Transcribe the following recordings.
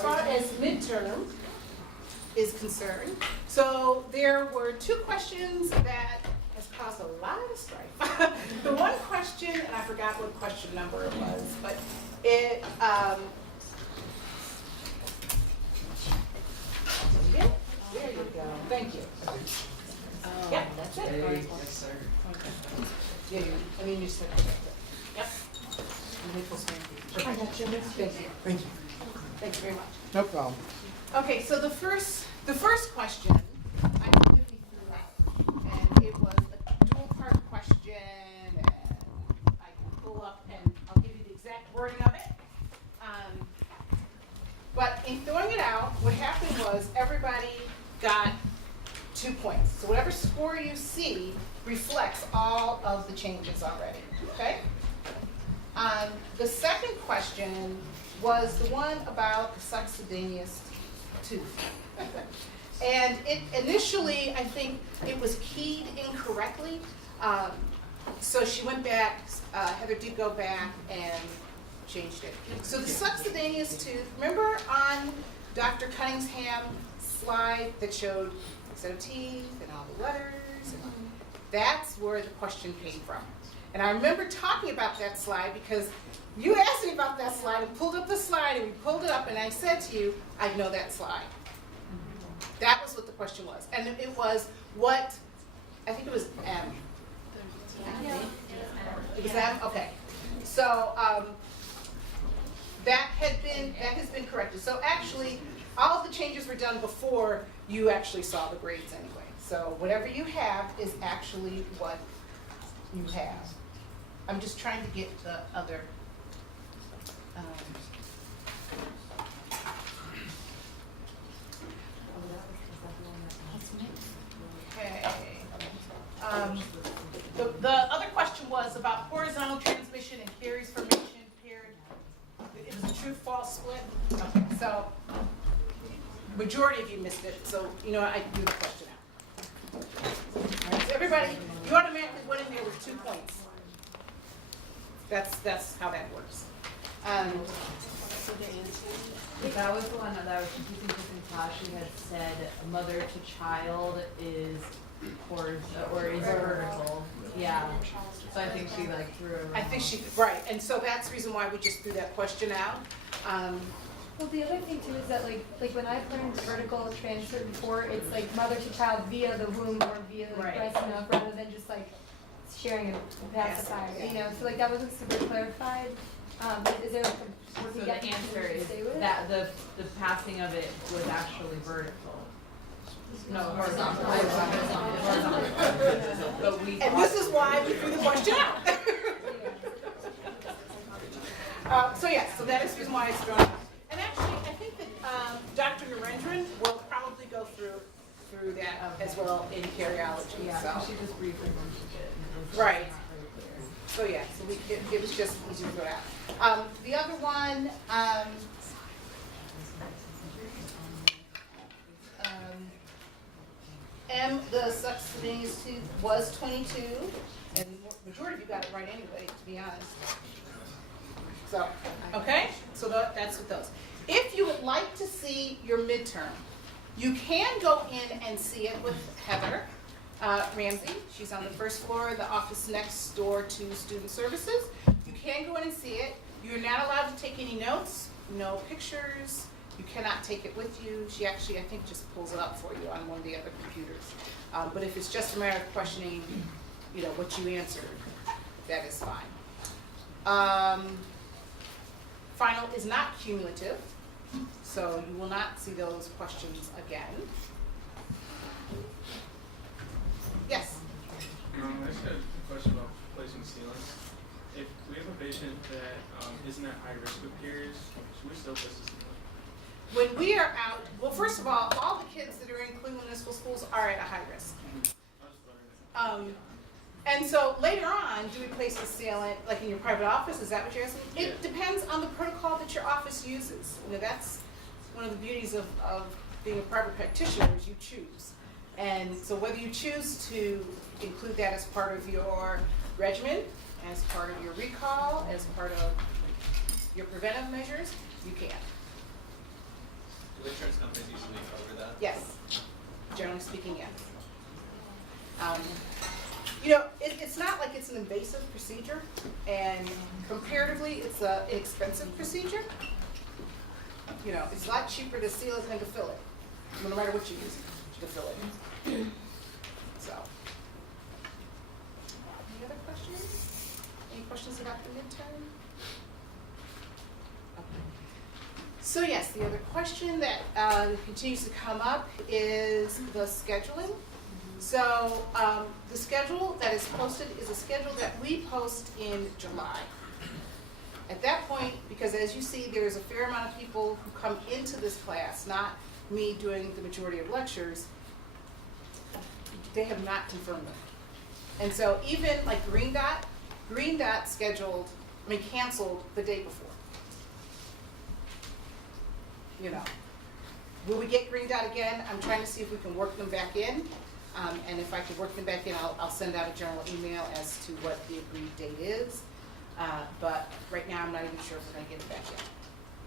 far as midterm is concerned, so there were two questions that has caused a lot of strife. The one question, and I forgot what question number it was, but it, there you go, thank you. Yep, that's it. Yes, sir. Okay. Yeah, I mean, you said, yep. I got you. Thank you. Thank you. Thank you very much. No problem. Okay, so the first question, I quickly threw out, and it was a dual part question, and I can pull up and I'll give you the exact wording of it. But in throwing it out, what happened was everybody got 2 points. So whatever score you see reflects all of the changes already, okay? The second question was the one about the subcutaneous tooth. And it initially, I think it was keyed incorrectly. So she went back, Heather did go back and changed it. So the subcutaneous tooth, remember on Dr. Cunningham's slide that showed set of teeth and all the letters? And that's where the question came from. And I remember talking about that slide because you asked me about that slide and pulled up the slide and we pulled it up and I said to you, I know that slide. That was what the question was. And it was what, I think it was M. It was M? Okay. So that has been corrected. So actually, all of the changes were done before you actually saw the grades anyway. So whatever you have is actually what you have. I'm just trying to get the other. Okay. The other question was about horizontal transmission and carries formation paired. It was a true-false split. Okay, so majority of you missed it. So you know what, I threw the question out. All right, so everybody, you automatically went in there with 2 points. That's how that works. That was the one that I was confusing because in class she had said mother to child is vertical. Yeah. So I think she like threw it. I think she, right, and so that's the reason why we just threw that question out. Well, the other thing too is that like when I've learned vertical transfer before, it's like mother to child via the womb or via like Right. breast milk rather than just like sharing a pacifier, Yeah. you know. So like that wasn't super clarified. Is there like a So the answer is that the passing of it was actually vertical. No, horizontal. But we. And this is why we threw the question out. So yes, so that is the reason why it's thrown out. And actually, I think that Dr. Narendran will probably go through that as well in cardiology. Yeah, So. she just briefly mentioned it. And it was Right. not very clear. So yeah, so it was just easy to throw it out. The other one, M, the subcutaneous tooth was 22, and the majority of you got it right anyway, to be honest. So, okay, so that's with those. If you would like to see your midterm, you can go in and see it with Heather Ramsey. She's on the first floor of the office next door to Student Services. You can go in and see it. You're not allowed to take any notes, no pictures. You cannot take it with you. She actually, I think, just pulls it up for you on one of the other computers. But if it's just a matter of questioning, you know, what you answered, that is fine. Final is not cumulative, so you will not see those questions again. Yes? I just had a question about placing sealants. If we have a patient that isn't at high risk of caries, should we still place a sealant? When we are out, well, first of all the kids that are in Cleveland Municipal Schools are at a high risk. And so later on, do we place a sealant like in your private office? Is that what you're asking? It depends on the protocol that your office uses. You know, that's one of the beauties of being a private practitioner is you choose. And so whether you choose to include that as part of your regimen, as part of your recall, as part of your preventive measures, you can. an invasive procedure, and comparatively, it's an inexpensive procedure. You know, it's a lot cheaper to seal it than to fill it, no matter what you use to fill it. So, any other questions? Any questions about the midterm? So yes, the other question that continues to come up is the scheduling. So the schedule that is posted is a schedule that we post in July. At that point, because as you see, there's a fair amount of people who come into this class, not me doing the majority of lectures, they have not confirmed them. And so even like Green Dot canceled the day before. You know, will we get Green Dot again? I'm trying to see if we can work them back in. And if I can work them back in, I'll send out a general email as to what the agreed date is. But right now, I'm not even sure if we're gonna get it back yet.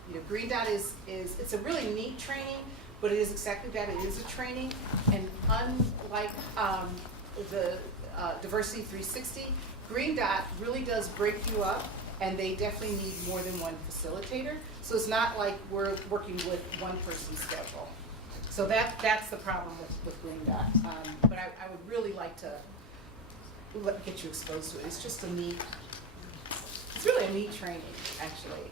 You know, Green Dot is it's a really neat training, but it is exactly that. It is a training, and unlike the Diversity 360, Green Dot really does break you up, and they definitely need more than one facilitator. So it's not like we're working with one person's schedule. So that's the problem with Green Dot. But I would really like to get you exposed to it. It's just it's really a neat training, actually.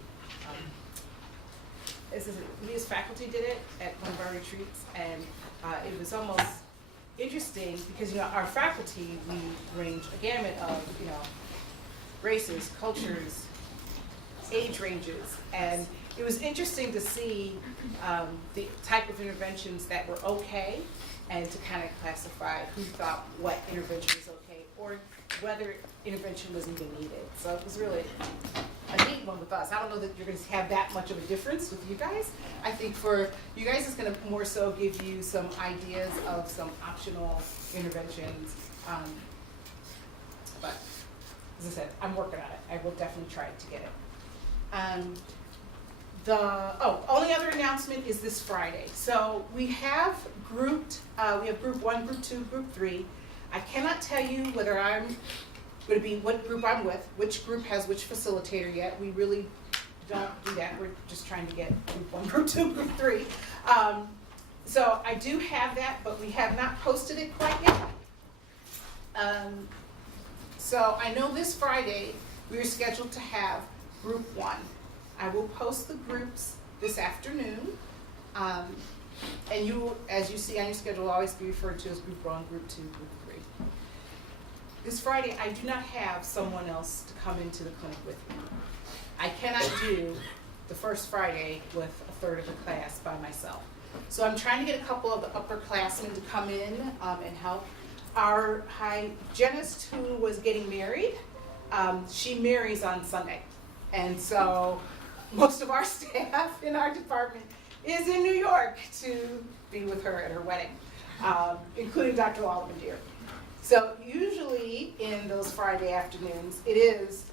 We as faculty did it at one of our retreats, and it was almost interesting because, you know, our faculty, we range a gamut of, you know, races, cultures, age ranges, and it was interesting to see the type of interventions that were okay, and to kind of classify who thought what intervention was okay, or whether intervention was even needed. So it was really a neat one with us. I don't know that you're going to have that much of a difference with you guys. I think for you guys, it's going to more so give you some ideas of some optional interventions. But as I said, I'm working on it. I will definitely try to get it. Only other announcement is this Friday. So we have grouped, we have group 1, group 2, group 3. I cannot tell you whether I'm going to be, what group I'm with, which group has which facilitator yet. We really don't do that. We're just trying to get group 1, group 2, group 3. So I do have that, but we have not posted it quite yet. So I know this Friday we are scheduled to have group 1. I will post the groups this afternoon. And you, as you see on your schedule, will always be referred to as group 1, group 2, group 3. This Friday, I do not have someone else to come into the clinic with me. I cannot do the first Friday with a third of the class by myself. So I'm trying to get a couple of the upperclassmen to come in and help. Our hygienist who was getting married, she marries on Sunday. And so most of our staff in our department is in New York to be with her at her wedding, including Dr. Lalamandir. So usually in those Friday afternoons, it is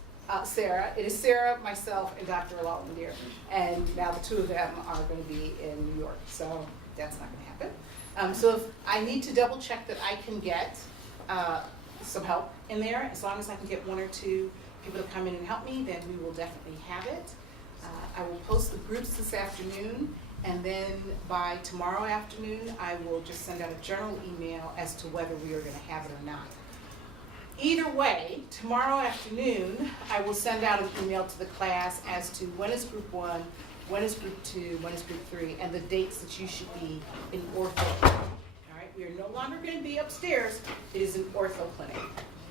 Sarah. It is Sarah, myself, and Dr. Lalamandir. And now the two of them are going to be in New York, so that's not going to happen. So if I need to double check that I can get some help in there, as long as I can get 1 or 2 people to come in and help me, then we will definitely have it. I will post the groups this afternoon, and then by tomorrow afternoon, I will just send out a general email as to whether we are going to have it or not. Either way, tomorrow afternoon, I will send out an email to the class as to when is group 1, when is group 2, when is group 3, and the dates that you should be in ortho. All right, we are no longer going to be upstairs. It is an ortho clinic.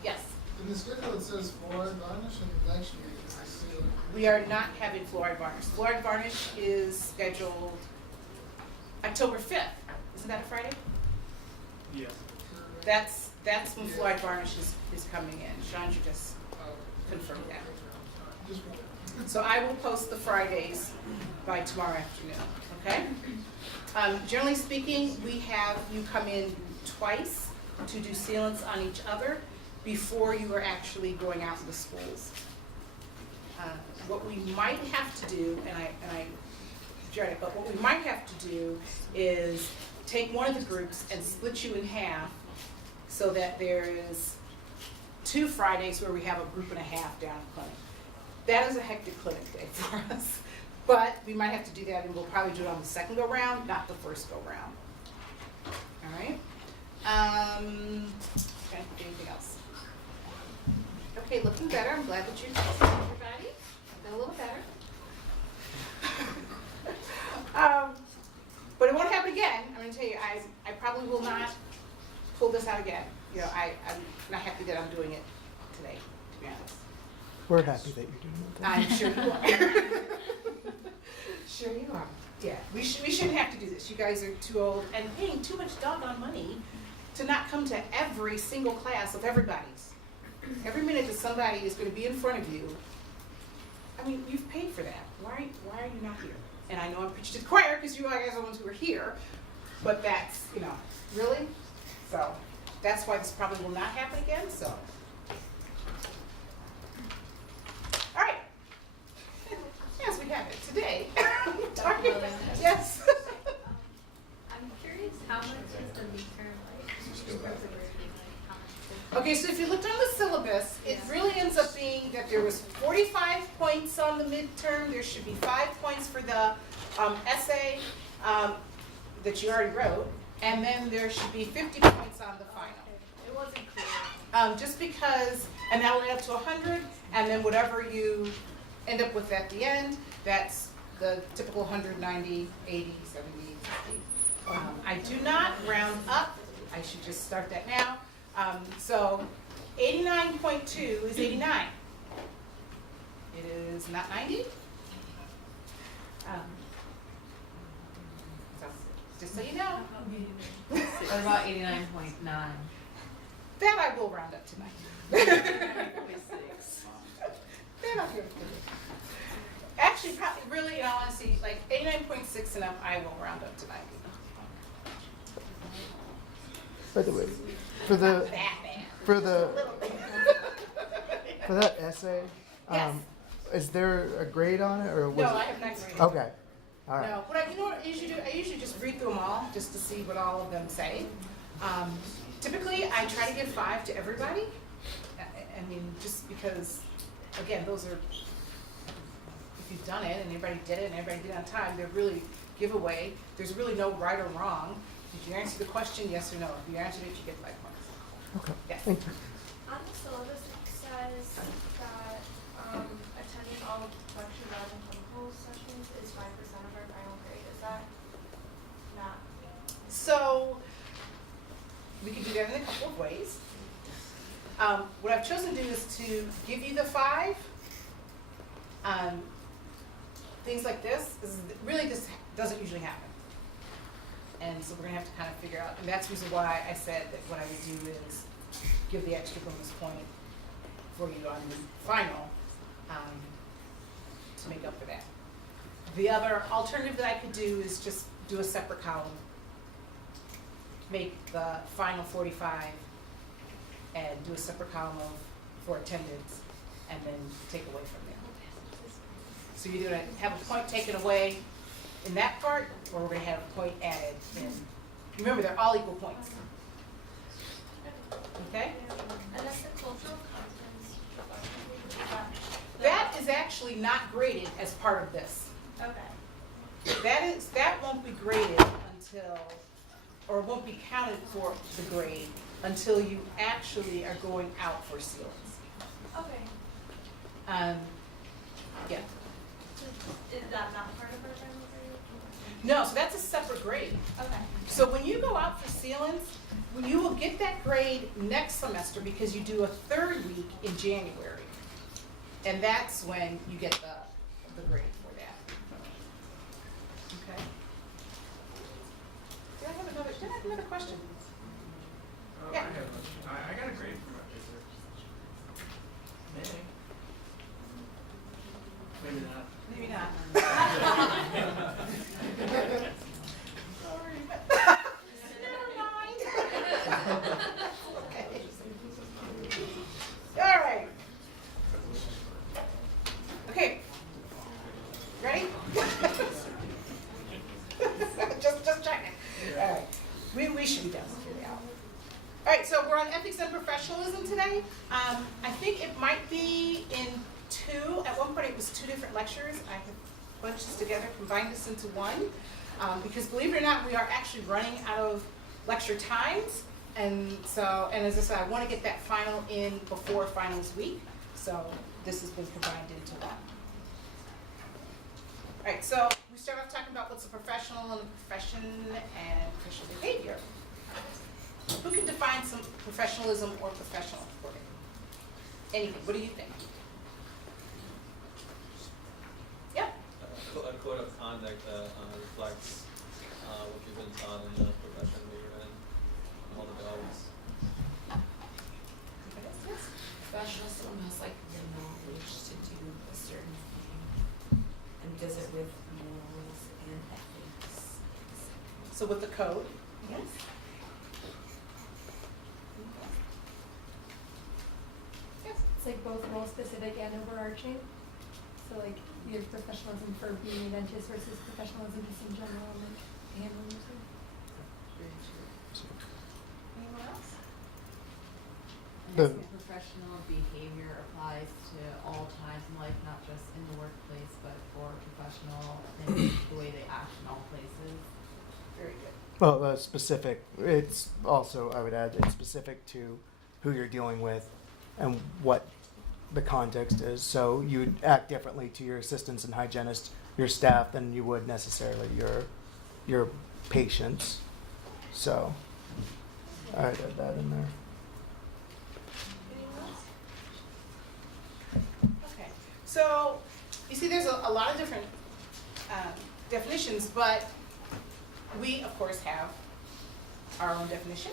Yes? In the schedule it says fluoride varnish, and next week is the sealing. We are not having fluoride varnish. Fluoride varnish is scheduled October 5th. Isn't that a Friday? Yes. That's when fluoride varnish is coming in. Sean, you just confirmed that. So I will post the Fridays by tomorrow afternoon, okay? Generally speaking, we have you come in twice to do sealants on each other before you are actually going out in the schools. What we might have to do, and I dread it, but what we might have to do is take one of the groups and split you in half so that there is 2 Fridays where we have a group and a half down in clinic. That is a hectic clinic day for us. But we might have to do that, and we'll probably do it on the second go round, not the first go round. All right. Okay, anything else? Okay, looking better. I'm glad that you're testing everybody. Got a little better. But it won't happen again. I'm going to tell you, I probably will not pull this out again. You know, I'm not happy that I'm doing it today, to be honest. We're happy that you're doing it. I'm sure you are. Sure you are. Yeah, we shouldn't have to do this. You guys are too old and paying too much doggone money to not come to every single class of everybody's. Every minute that somebody is going to be in front of you, I mean, you've paid for that. Why are you not here? And I know I'm preaching to the choir because you guys are the ones who are here, but that's, you know, really? So that's why this probably will not happen again, so. All right. Yes, we have it today. Yes. I'm curious, how much is the midterm like? Okay, so if you looked on the syllabus, it really ends up being that there was 45 points on the midterm. There should be 5 points for the essay that you already wrote, and then there should be 50 points on the final. It wasn't clear. Just because, and that will add up to 100, and then whatever you end up with at the end, that's the typical 190, 80, 70, 60. I do not round up. I should just start that now. So 89.2 is 89. It is not 90. So, just so you know. What about 89.9? That I will round up to 90. Then I'll give it to you. Actually, probably, really, in all honesty, like 89.6 and up, I will round up to 90. By the way, for Not the that bad. for the A little bit. for that essay, Yes. is there a grade on it or was No, it? I have not graded. Okay, all right. No, but you know what I usually do? I usually just read through them all, just to see what all of them say. Typically, I try to give 5 to everybody. I mean, just because, again, those are, if you've done it and everybody did it and everybody did it on time, they're really giveaway. There's really no right or wrong. Did you answer the question, yes or no? If you answered it, you get 5 points. Okay. Yes. Thank you. On the syllabus, it says that attending all of the lecture lab and clinical sessions is 5% of our final grade. Is that not? So, we can do that in a couple of ways. What I've chosen to do is to give you the 5. Things like this, really this doesn't usually happen. And so we're going to have to kind of figure out, and that's the reason why I said that what I would do is give the extra bonus point for you on the final to make up for that. The other alternative that I could do is just do a separate column. Make the final 45 and do a separate column for attendance and then take away from there. So you're going to have a point taken away in that part, or we're going to have a point added in. Remember, they're all equal points. Okay? And that's the cultural competence. That is actually not graded as part of this. Okay. That won't be graded until, or won't be counted for the grade until you actually are going out for sealants. Okay. Yeah. Is that not part of our final grade? No, so that's a separate grade. Okay. So when you go out for sealants, you will get that grade next semester because you do a 3rd week in January. And that's when you get the grade for that. Okay. Did I have another question? Oh, Yeah. I got a grade for my paper. Maybe not. Maybe not. Sorry. Never mind. Okay. All right. Okay. Ready? just checking. All right. We should be done. Here we are. All right, so we're on ethics and professionalism today. I think it might be in two. At one point, it was 2 different lectures. I have bunched this together, combined this into one, because believe it or not, we are actually running out of lecture times, and as I said, I want to get that final in before finals week. So this has been combined into one. All right, so we start off talking about what's a professional and a profession and professional behavior. Who can define some professionalism or professional for you? Anything, what do you think? Yeah? A code of conduct that reflects what you've been taught in the profession that you're in, all the values. Yes? Professionalism has like the knowledge to do a certain thing and does it with morals and ethics. So with the code? Yes. Yes. It's like both role specific and overarching. So like you have professionalism for being a dentist versus professionalism just in general and like handling it. Anyone else? The- Professional behavior applies to all times in life, not just in the workplace, but for professional and the way they act in all places. Very good. Well, specific, it's also, I would add, it's specific to who you're dealing with and what the context is. So you would act differently to your assistants and hygienists, your staff, than you would necessarily your patients. So I'd add that in there. Anyone else? Okay, so you see there's a lot of different definitions, but we, of course, have our own definition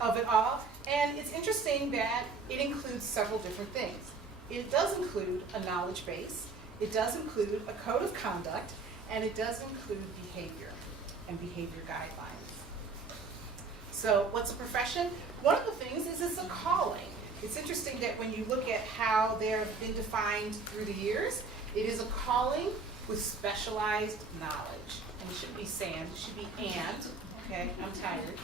of it all. And it's interesting that it includes several different things. It does include a knowledge base, it does include a code of conduct, and it does include behavior and behavior guidelines. So what's a profession? One of the things is it's a calling. It's interesting that when you look at how they've been defined through the years, it is a calling with specialized knowledge. And it shouldn't be sand, it should be and. Okay, I'm tired.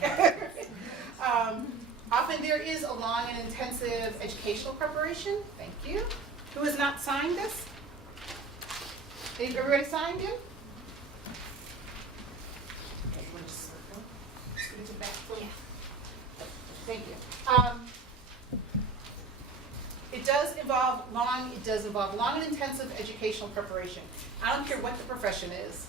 Often there is a long and intensive educational preparation. Thank you. Who has not signed this? Everybody signed in? Okay, we'll just circle. Scoot it to the back. Yeah. Thank you. It does involve long and intensive educational preparation. I don't care what the profession is.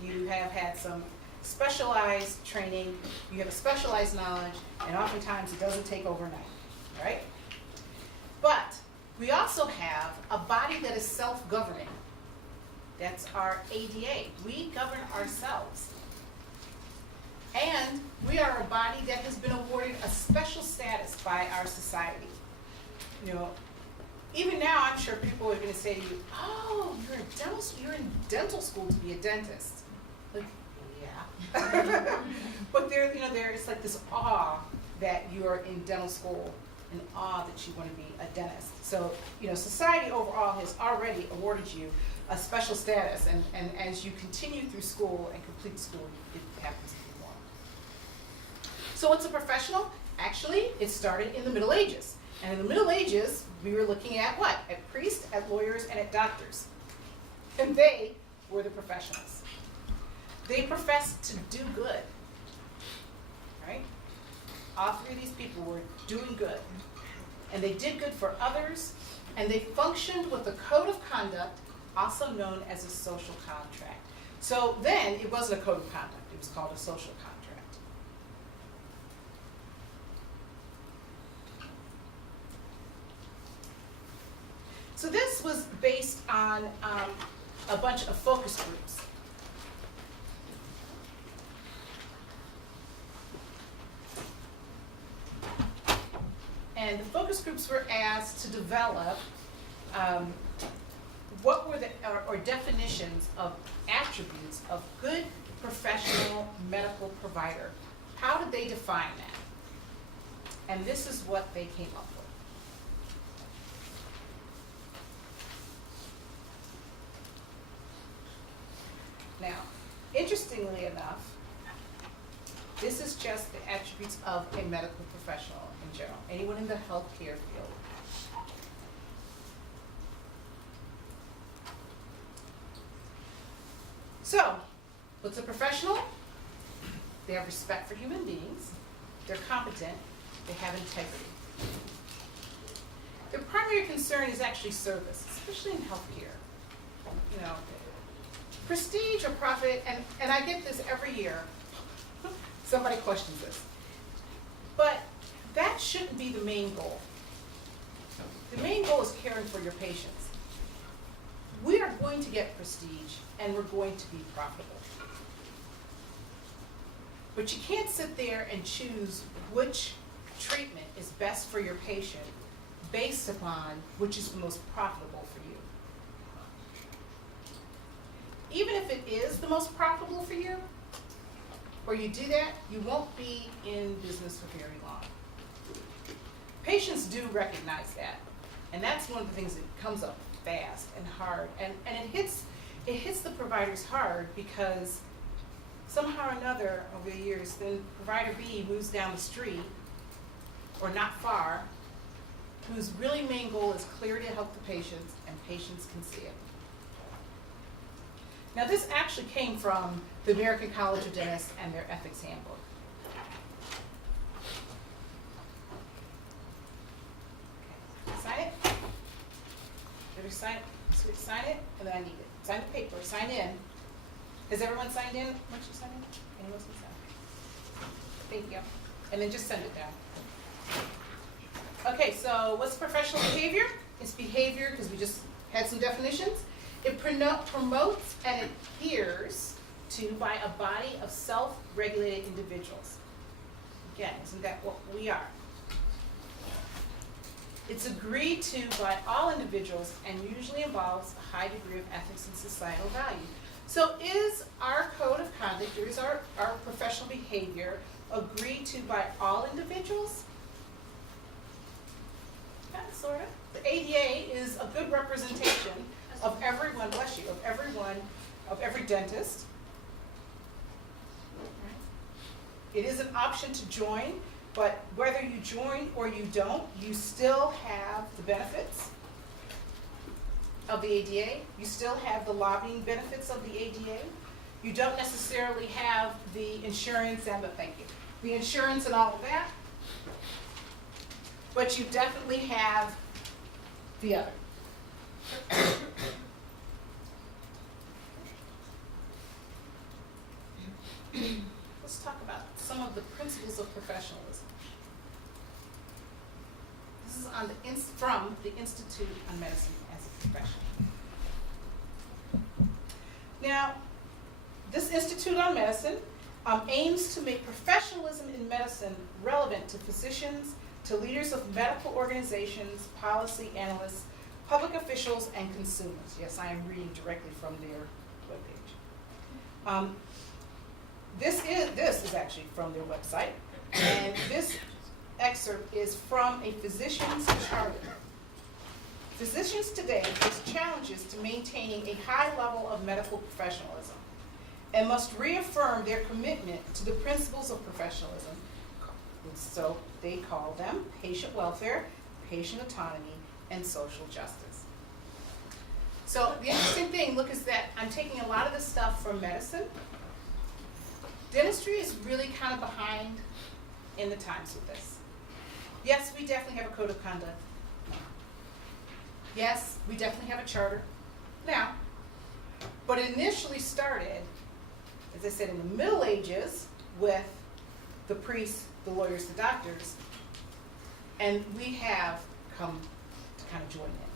You have had some specialized training, you have a specialized knowledge, and oftentimes it doesn't take overnight, right? But we also have a body that is self-governing. That's our ADA. We govern ourselves. And we are a body that has been awarded a special status by our society. You know, even now I'm sure people are going to say to you, oh, you're in dental school to be a dentist. Like, yeah. But there's like this awe that you are in dental school, an awe that you want to be a dentist. So, society overall has already awarded you a special status, and as you continue through school and complete school, it happens to be more. So what's a professional? Actually, it started in the Middle Ages. And in the Middle Ages, we were looking at what? At priests, at lawyers, and at doctors. And they were the professionals. They professed to do good, right? All 3 of these people were doing good. And they did good for others, and they functioned with a code of conduct, also known as a social contract. So then, it wasn't a code of conduct, it was called a social contract. So this was based on a bunch of focus groups. And the focus groups were asked to develop what were or definitions of attributes of good professional medical provider. How did they define that? And this is what they came up with. Now, interestingly enough, This is just the attributes of a medical professional in general, anyone in the healthcare field. So, what's a professional? They have respect for human beings, they're competent, they have integrity. Their primary concern is actually service, especially in healthcare. You know, prestige or profit, and I get this every year. Somebody questions this. But that shouldn't be the main goal. The main goal is caring for your patients. We are going to get prestige and we're going to be profitable. But you can't sit there and choose which treatment is best for your patient based upon which is the most profitable for you. Even if it is the most profitable for you, or you do that, you won't be in business for very long. Patients do recognize that, and that's one of the things that comes up fast and hard, and it hits the providers hard because somehow or another over the years, then provider B moves down the street, or not far, whose really main goal is clear to help the patients, and patients can see it. Now this actually came from the American College of Dentists and their ethics handbook. Okay. Sign it. Better sign it. Sign it, and then I need it. Sign the paper. Sign in. Has everyone signed in? Once you sign in? Anyone else can sign? Thank you. And then just send it down. Okay, so what's professional behavior? It's behavior, because we just had some definitions. It promotes and adheres to by a body of self-regulated individuals. Again, isn't that what we are? It's agreed to by all individuals and usually involves a high degree of ethics and societal value. So is our code of conduct, or is our professional behavior agreed to by all individuals? Yeah, sort of. The ADA is a good representation of everyone, bless you, of every dentist. It is an option to join, but whether you join or you don't, you still have the benefits of the ADA. You still have the lobbying benefits of the ADA. You don't necessarily have the insurance and the insurance and all of that, but you definitely have the other. Let's talk about some of the principles of professionalism. This is on from the Institute on Medicine as a Profession. Now, this Institute on Medicine aims to make professionalism in medicine relevant to physicians, to leaders of medical organizations, policy analysts, public officials, and consumers. Yes, I am reading directly from their webpage. This is actually from their website, and this excerpt is from a physician's charter. Physicians today face challenges to maintaining a high level of medical professionalism and must reaffirm their commitment to the principles of professionalism. So they call them patient welfare, patient autonomy, and social justice. So the interesting thing, look, is that I'm taking a lot of this stuff from medicine. Dentistry is really kind of behind in the times with this. Yes, we definitely have a code of conduct. Yes, we definitely have a charter now, but it initially started, as I said, in the Middle Ages with the priests, the lawyers, the doctors, and we have come to kind of join in.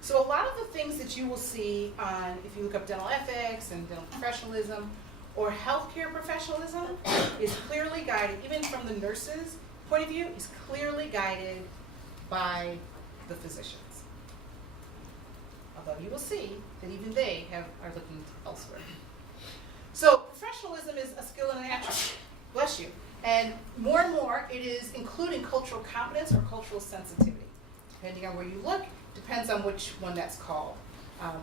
So a lot of the things that you will see on, if you look up dental ethics and dental professionalism or healthcare professionalism, is clearly guided, even from the nurses' point of view, is clearly guided by the physicians. Although you will see that even they are looking elsewhere. So professionalism is a skill and an attribute. Bless you. And more, it is including cultural competence or cultural sensitivity. Depending on where you look, depends on which one that's called.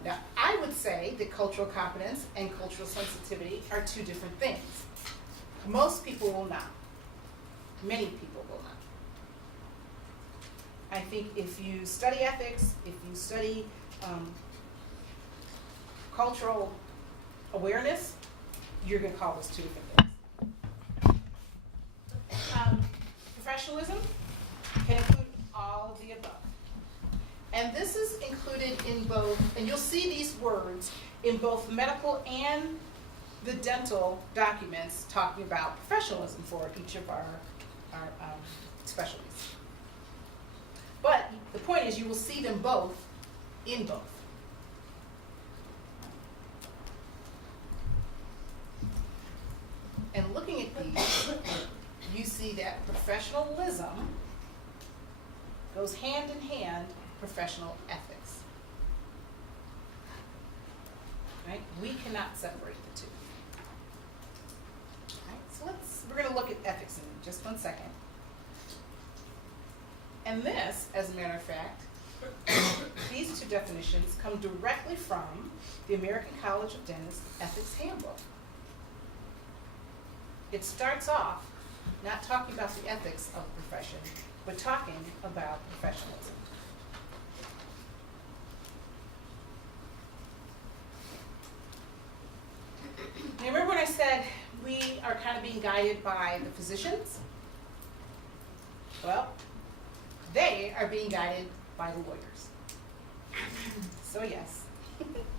Now, I would say that cultural competence and cultural sensitivity are two different things. Most people will not. Many people will not. I think if you study ethics, if you study cultural awareness, you're going to call those two different things. Professionalism can include all of the above. And this is included in both, and you'll see these words in both medical and the dental documents talking about professionalism for each of our specialties. But the point is you will see them both in both. And looking at these, you see that professionalism goes hand in hand with professional ethics. Right? We cannot separate the two. Right? So we're going to look at ethics in just 1 second. And this, as a matter of fact, these two definitions come directly from the American College of Dentists Ethics Handbook. It starts off not talking about the ethics of the profession, but talking about professionalism. Now remember when I said we are kind of being guided by the physicians? Well, they are being guided by the lawyers. So yes,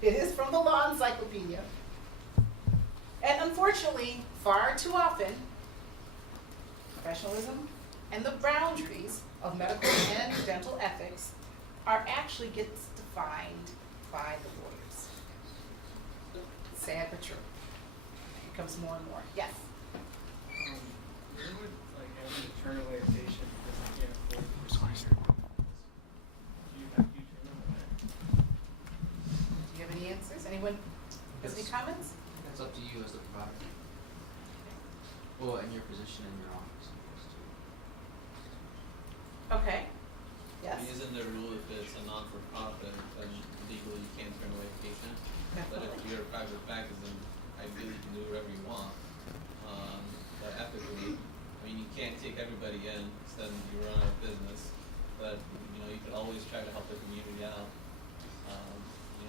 it is from the Law Encyclopedia. And unfortunately, far too often, professionalism and the boundaries of medical and dental ethics are actually gets defined by the lawyers. Sad but true. It becomes more and more. Yes? Where would having to turn away a patient because they can't afford the procedure? Do you turn them away? Do you have any answers? Anyone has any comments? It's up to you as the provider. Well, in your position in your office. Okay. Yes? Isn't the rule if it's a non-for-profit, then legally you can't turn away a patient? But if you're a private practice, then ideally you can do whatever you want. But ethically, I mean, you can't take everybody in, then you run out of business. But, you could always try to help the community out.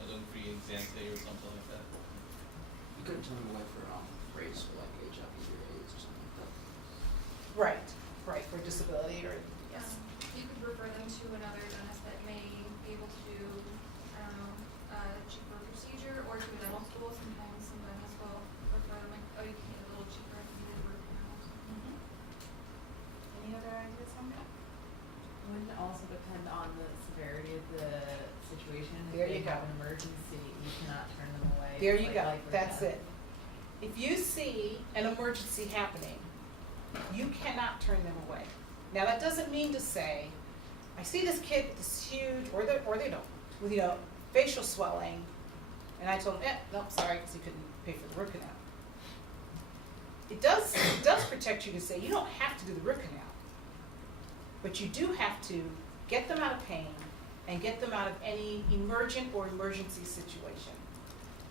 Doing free exam day or something like that. You couldn't turn them away for race or like HIV or AIDS or something like that. Right, for disability or, yes. You could refer them to another dentist that may be able to do, a cheaper procedure, or to a dental school. Sometimes some dentists will refer them like, oh, you can get a little cheaper if you did root canal. Any other ideas on that? Wouldn't it also depend on the severity of the situation? There If you they have go. an emergency, you cannot turn them away. There you like go. life or That's death. it. If you see an emergency happening, you cannot turn them away. Now that doesn't mean to say, I see this kid with this huge, or they don't, with facial swelling, and I told him, no, sorry, because he couldn't pay for the root canal. It does protect you to say you don't have to do the root canal, but you do have to get them out of pain and get them out of any emergent or emergency situation.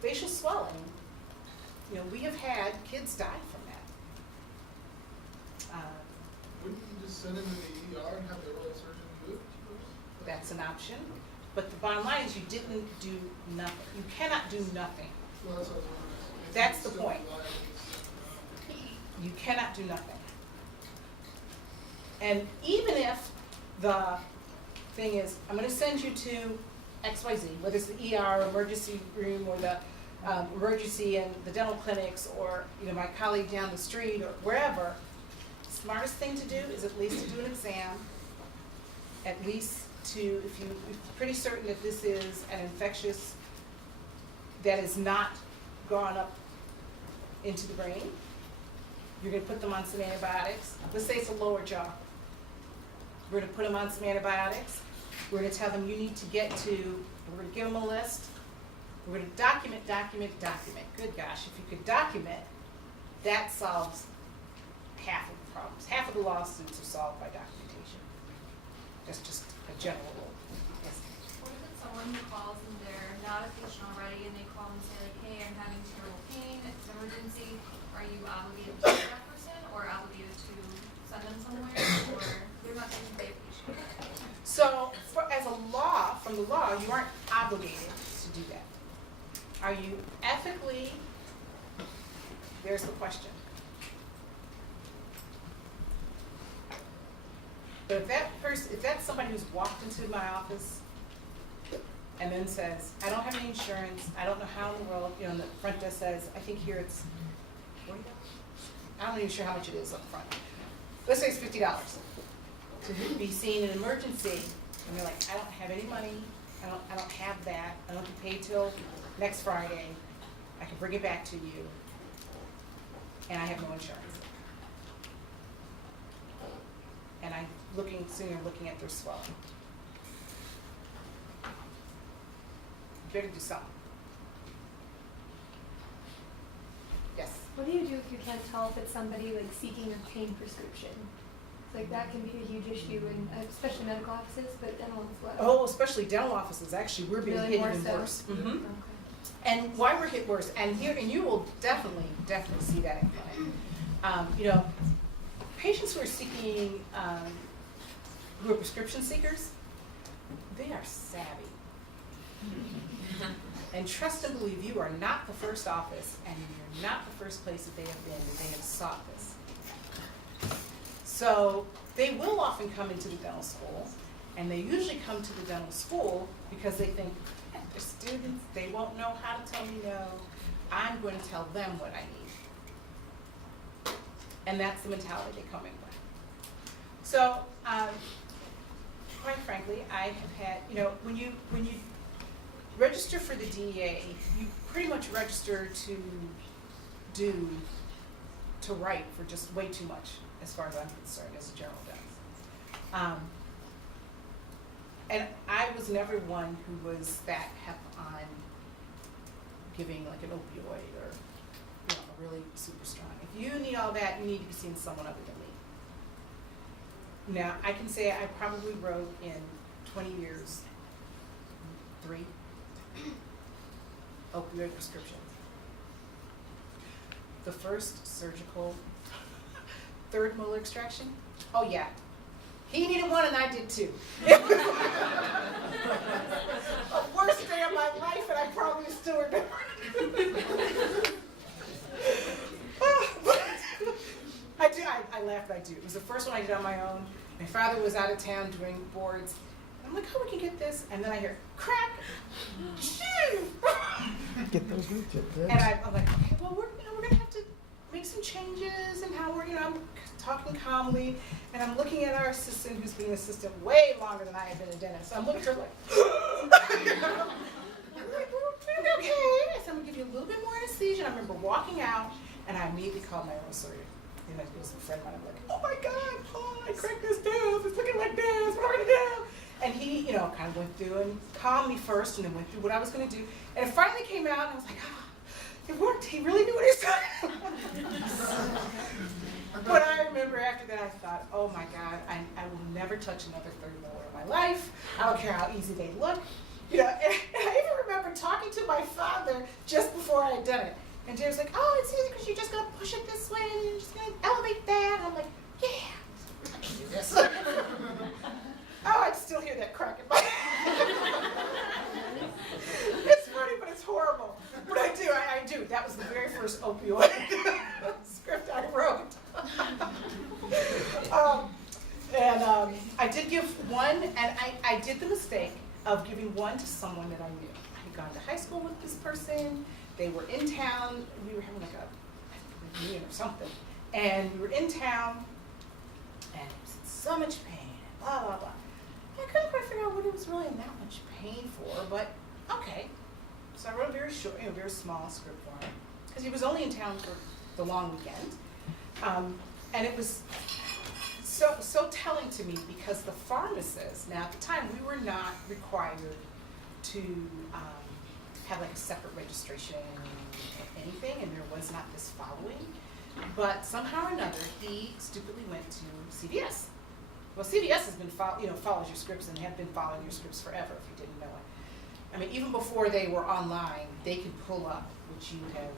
Facial swelling, we have had kids die from that. Wouldn't you just send them to the ER and have the oral surgeon do it? That's an option, but the bottom line is you didn't do nothing. You cannot do nothing. Well, that's what I was wondering. Is That's it the still point. liable? You cannot do nothing. And even if the thing is, I'm going to send you to XYZ, whether it's the ER, emergency room, or the emergency in the dental clinics, or my colleague down the street, or wherever, the smartest thing to do is at least to do an exam, at least if you're pretty certain that this is an infectious that is not gone up into the brain, you're going to put them on some antibiotics. Let's say it's a lower jaw. We're going to put them on some antibiotics. We're going to tell them you need to we're going to give them a list. We're going to document. Good gosh, if you could document, that solves half of the problems. Half of the lawsuits are solved by documentation. That's just a general rule. Yes. What if it's someone who calls and they're not a patient already, and they call and say like, hey, I'm having terrible pain, it's an emergency, are you obligated to do that procedure? the law, you aren't obligated to do that. Are you ethically, there's the question. But if that's somebody who's walked into my office and then says, I don't have any insurance, I don't know how in the world, on the front desk says, I think here it's $40. I'm not even sure how much it is up front. Let's say it's $50 to be seen in an emergency. And they're like, I don't have any money, I don't have that, I don't get paid till next Friday, I can bring it back to you, and I have no insurance. And I'm looking at their swelling. You better do something. Yes? What do you do if you can't tell if it's somebody like seeking a pain prescription? It's like that can be a huge issue in especially medical offices, but dental as well. Oh, especially dental offices. Actually, we're being Really hit more even so? worse. Okay. And why we're hit worse, and you will definitely see that in clinic. Patients who are seeking, who are prescription seekers, they are savvy. And trust and believe, you are not the first office, and you're not the first place that they have been, that they have sought this. So they will often come into the dental school, and they usually come to the dental school because they think, they're students, they won't know how to tell me no, I'm going to tell them what I need. And that's the mentality they come in with. So, quite frankly, I have had, when you register for the DEA, you pretty much register to write for just way too much, as far as I'm concerned, as a general dentist. And I was never one who was that hep on giving like an opioid or a really super strong. If you need all that, you need to be seeing someone other than me. Now, I can say I probably wrote in 20 years 3 opioid prescriptions. The first surgical, 3rd molar extraction, oh yeah. He needed 1 and I did 2. The worst day of my life, and I probably still remember. I laughed, I do. It was the first one I did on my own. My father was out of town doing boards. I'm like, oh, we can get this. And then I hear, crack, shoo. Get those root tip kids. And I'm like, okay, well, we're going to have to make some changes and how I'm talking calmly, and I'm looking at our assistant, who's been an assistant way longer than I have been a dentist. So I'm looking at her like, I'm like, okay. I said, I'm going to give you a little bit more anesthesia. And I remember walking out, and I immediately called my own surgeon. And it was a friend of mine. I'm like, oh my God, Paul, I cracked this down. It's looking like this. What am I going to do? And he, kind of went through and calmed me first, and then went through what I was going to do. And it finally came out, and I was like, it worked. He really knew what he was doing. But I remember after that, I thought, oh my God, I will never touch another 3rd molar in my life. I don't care how easy they look. And I even remember talking to my father just before I had done it. And Jay was like, oh, it's easy because you're just going to push it this way and you're just going to elevate that. And I'm like, yeah, I can do this. Oh, I still hear that crack in my head. It's funny, but it's horrible. But I do. That was the very first opioid script I wrote. I did give 1, and I did the mistake of giving 1 to someone that I knew. I had gone to high school with this person. They were in town. We were having like a reunion or something. And we were in town, and it was in so much pain, and blah, blah, blah. I couldn't quite figure out what he was really in that much pain for, but okay. So I wrote a very short, very small script for him, because he was only in town for the long weekend. And it was so telling to me, because the pharmacist, now at the time we were not required to have like a separate registration or anything, and there was not this following. But somehow or another, he stupidly went to CVS. Well, CVS has been follows your scripts, and have been following your scripts forever, if you didn't know it. I mean, even before they were online, they could pull up what you have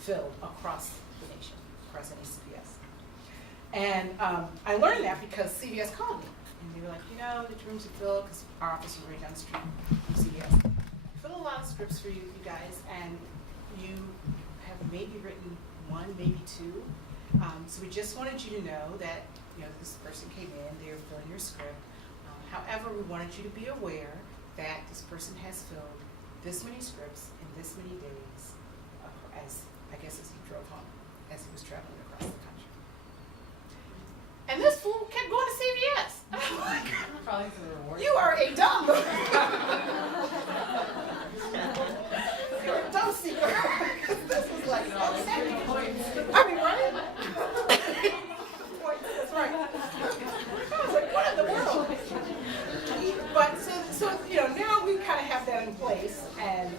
filled across the nation, across any CVS. And I learned that because CVS called me. And they were like, you know, the rooms are filled, because our office is right down the street from CVS. Filled a lot of scripts for you guys, and you have maybe written one, maybe two. So we just wanted you to know that, you know, this person came in, they were filling your script. However, we wanted you to be aware that this person has filled this many scripts in this many days, as I guess as he drove home, as he was traveling across the country. And this fool kept going to CVS. I'm like, Probably for the reward. you are a dumb. You're a dumb seeker. This was like, I mean, right? That's right. I was like, what in the world? But so you know, now we kind of have that in place, and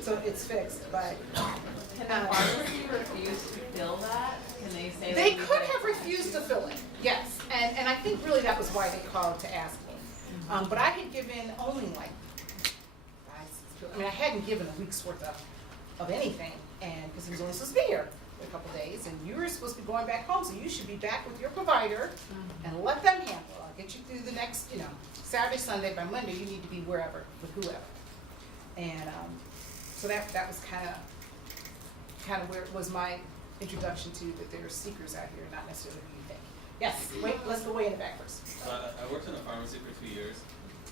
so it's fixed. But Can the pharmacy refuse to fill that? Can they say? they that you could guys- have refused to fill it, yes, and I think really that was why they called to ask me. But I had given only like 5, 6 I mean, I hadn't given a week's worth of anything, and because he was only supposed to be here for a couple days, and you were supposed to be going back home, so you should be back with your provider and let them handle it. I'll get you through the next, you know, Saturday, Sunday. By Monday, you need to be wherever with whoever. And so that was kind of where it was my introduction to that there are seekers out here, not necessarily who you think. Yes, wait, let's go way in the back first. So I worked in a pharmacy for 2 years,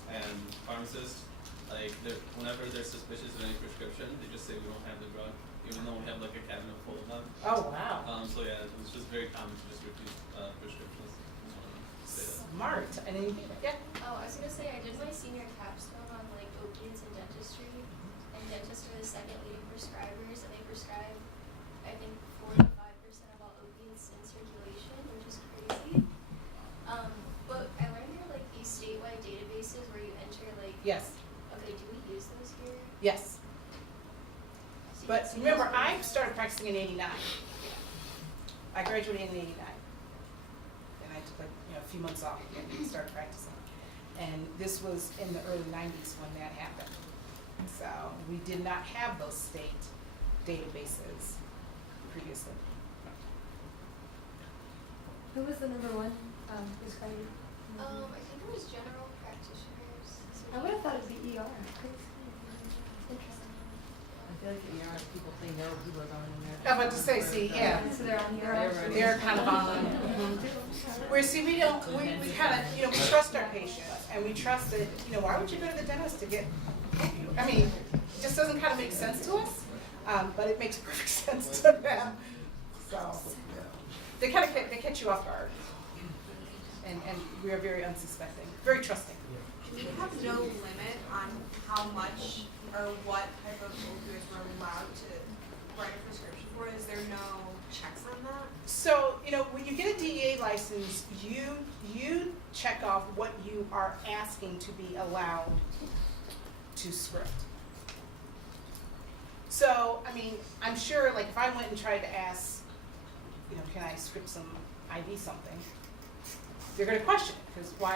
and pharmacists, like, whenever they're suspicious of any prescription, they just say we don't have the drug, even though we have like a cabinet full of them. Oh, wow. So yeah, it was just very common to just refuse prescriptions. Say that. Smart. And then, yeah. Oh, I was gonna say, I did my senior capstone on like opiates and dentistry, and dentists are the second leading prescribers, and they prescribe, I think, 4 to 5% of all opiates in circulation, which is crazy. But I learned there are like these statewide databases where you enter like, Yes. okay, do we use those here? Yes. So you But can see remember, those I numbers. started practicing in '89. I graduated in '89. And I took like, you know, a few months off again and started practicing. And this was in the early '90s when that happened. So we did not have those state databases previously. Who was the number one prescriber? I think it was general practitioners. I would have thought it'd be ER. Interesting. I feel like the ER people think there were people going in there. I'm about to say, see, yeah. So they're on ER. They're kind of on. Where, see, we kind of, you know, we trust our patients, and we trust that, you know, why would you go to the dentist to get, I mean, it just doesn't kind of make sense to us, but it makes perfect sense to them. So, they kind of, they catch you off guard. And we are very unsuspecting, very trusting. Do you have no limit on how much or what type of opioids we're allowed to write a prescription for? Is there no checks on that? So, you know, when you get a DEA license, you check off what you are asking to be allowed to script. So, I mean, I'm sure, like, if I went and tried to ask, you know, can I script some IV something, they're going to question it, because why